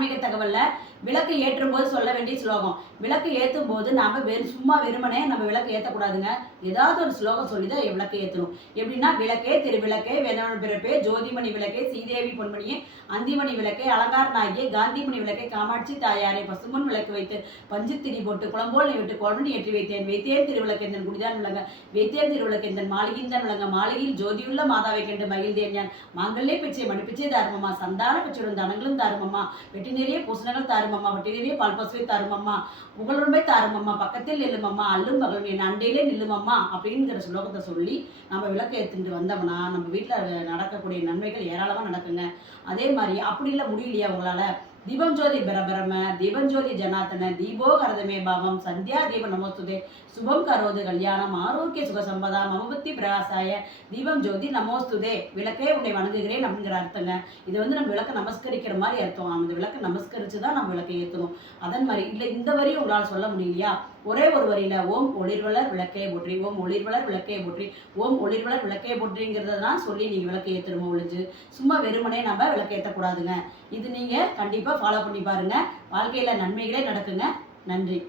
ஆன்மீக தகவல்ல விளக்கு ஏற்றும் போது சொல்ல வேண்டிய ஸ்லோகம். விளக்கு ஏற்றும் போது நாம சும்மா வெறுமனே நம்ம விளக்கு ஏற்றக்கூடாதுங்க. ஏதாவது ஒரு ஸ்லோகம் சொல்லி தான் விளக்கு ஏற்றணும். எப்படின்னா, விளக்கே திருவிளக்கே வேதவன் பிறப்பே ஜோதிமணி விளக்கே சீதேவி பொன்மணியே அந்திமணி விளக்கே அலங்காரனாகிய காந்திமணி விளக்கே காமாட்சி தாயாரை பசுமுன் விளக்கு வைத்து பஞ்சுத்திரி போட்டு குளம்போல் விட்டு குழம்பு ஏற்றி வைத்தேன். வைத்தேன் திருவிளக்கேந்தன் குடிதான் விளங்க வைத்தேன் திருவிளக்கேந்தன் மாளிகிந்தன் விளங்க மாளிகையில் ஜோதியுள்ள மாதாவை கண்டு மகிழ்ந்தேன் ஞான். மாங்கல்யே பிச்சை மணிப்பிச்சை தாருமம்மா சந்தான பிச்சையுடன் தனங்களும் தாருமம்மா வெட்டி நிறைய பூசணங்கள் தாருமம்மா வட்டி நிறைய பால் பசுவை தாருமம்மா புகழுண்மை தாருமம்மா பக்கத்தில் நில்லுமம்மா அல்லும் பகலும் என் அண்டையிலே நில்லுமம்மா அப்படிங்கிற ஸ்லோகத்தை சொல்லி நம்ம விளக்கு ஏற்றிட்டு வந்தோம்னா நம்ம வீட்டில் நடக்கக்கூடிய நன்மைகள் ஏராளமாக நடக்குங்க. அதே மாதிரி அப்படி இல்லை முடியலையா உங்களால், தீபம் ஜோதி பிரபரம தீபம் ஜோதி ஜனார்த்தன தீபோ கரதமே பாவம் சந்தியா தீப நமோஸ்துதே சுபம் கரோது கல்யாணம் ஆரோக்கிய சுக சம்பதா மமபுத்தி பிரகாசாய தீபம் ஜோதி நமோஸ்துதே விளக்கே உன்னை வணங்குகிறேன் அப்படிங்கிற அர்த்தங்க. இது நம்ம விளக்க நமஸ்கரிக்கிற மாதிரி அர்த்தம். அந்த விளக்க நமஸ்கரித்து தான் நம்ம விளக்கை ஏற்றணும். அதன் மாதிரி இல்லை இந்த வரியும் உங்களால் சொல்ல முடியலையா, ஒரே ஒரு வரியில ஓம் ஒளிர்வளர் விளக்கே போற்றி ஓம் ஒளிர்வளர் விளக்கே போற்றி ஓம் ஒளிர்வளர் விளக்கே போற்றிங்கிறதான் சொல்லி நீங்கள் விளக்கு ஏற்றணுமோ ஒழிஞ்சு சும்மா வெறுமனே நம்ம விளக்கு ஏற்றக்கூடாதுங்க. இது நீங்கள் கண்டிப்பாக ஃபாலோ பண்ணி பாருங்கள். வாழ்க்கையில் நன்மைகளே நடக்குங்க. நன்றி.